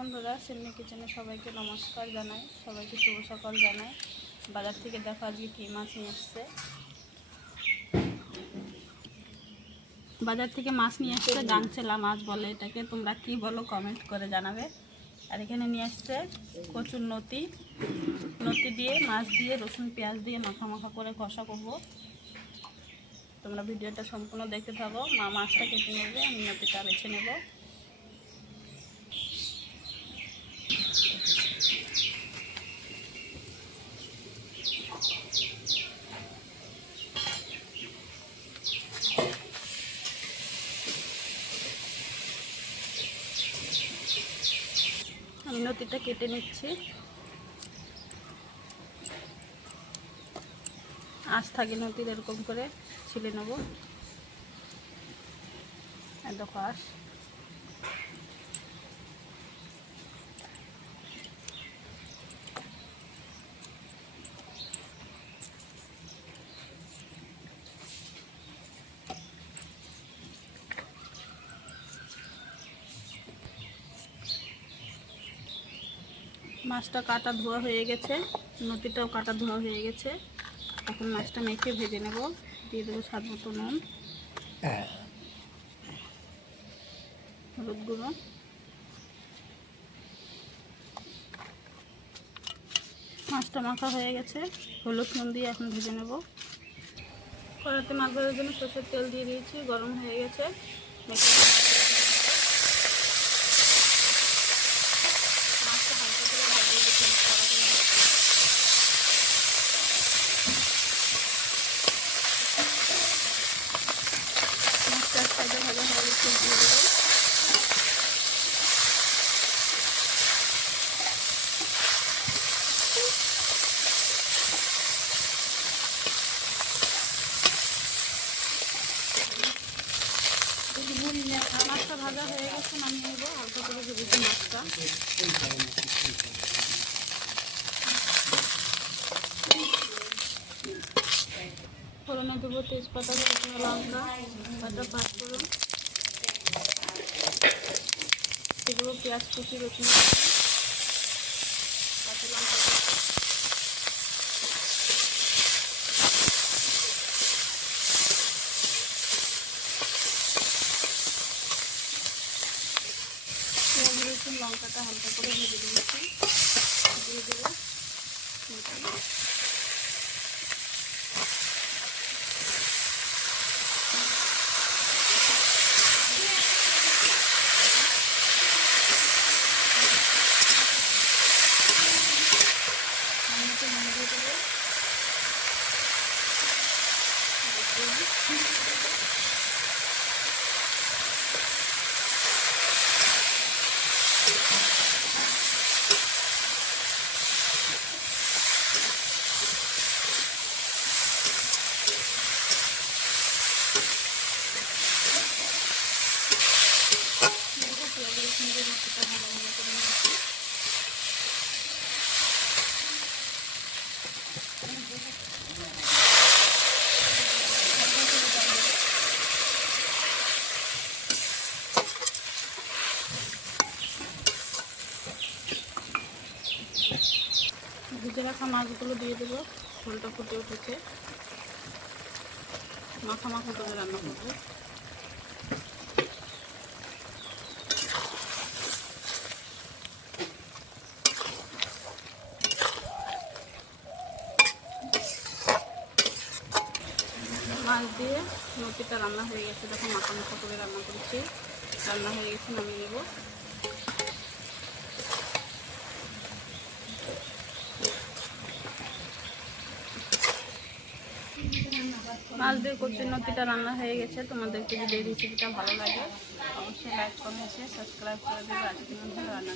বন্ধুরা সিমনি কিচেনে সবাইকে নমস্কার জানাই, সবাইকে শুভ সকাল জানাই। বাজার থেকে দেখো আজকে কী মাছ নিয়ে এসছে। বাজার থেকে মাছ নিয়ে এসছে গাংচেলা মাছ বলে এটাকে, তোমরা কি বলো কমেন্ট করে জানাবে। আর এখানে নিয়ে আসছে কচুর নতি। নতি দিয়ে, মাছ দিয়ে, রসুন, পেঁয়াজ দিয়ে মাখা মাখা করে কষা করব। তোমরা ভিডিওটা সম্পূর্ণ দেখতে থাকো। মা মাছটা কেটে নেবে, আমি নতিটা বেছে নেব। আমি নতিটা কেটে নিচ্ছি। আঁশ থাকে নতির এরকম করে ছিলে নেব। দেখো আঁশ মাছটা কাটা ধোয়া হয়ে গেছে নতিটাও কাটা ধোয়া হয়ে গেছে। এখন মাছটা মেখে ভেজে নেব দিয়ে দেবো স্বাদ মতো নুন হলুদ গুঁড়ো। মাছটা মাখা হয়ে গেছে হলুদ নুন দিয়ে এখন ভেজে নেব। কড়াতে মাছ ভাজার জন্য সরষের তেল দিয়ে দিয়েছি গরম হয়ে গেছে। মেখে মাছটা হালকা করে ভাজিয়ে দিচ্ছি মাছটা সাইডে ভাজা হয়ে গেছে দিয়ে দেবো আর মাছটা হয়ে গেছে নামিয়ে নেব হালকা করে ভেজেছি মাছটা তেজপাতা লঙ্কা বাটা পাঁচ ফোড়ন দেবো পেঁয়াজ কুচি রসুন কুচি, লঙ্কাটা হালকা করে ভেজে দিয়েছি দিয়ে দেবো। Eu ভেজে রাখা মাছগুলো দিয়ে দেবো, ঝোলটা ফুটে উঠেছে। মাখা মাখা করে রান্না করব। মাছ দিয়ে নতিটা রান্না হয়ে গেছে। দেখো মাখা মাখা করে রান্না করেছি। রান্না হয়ে গেছে, নামিয়ে নেব। মাছ দিয়ে কচুর নতিটা রান্না হয়ে গেছে। তোমাদেরকে যদি এই রেসিপিটা ভালো লাগে, অবশ্যই লাইক কমেন্ট সাবস্ক্রাইব করে দেবে। আজকে রান্না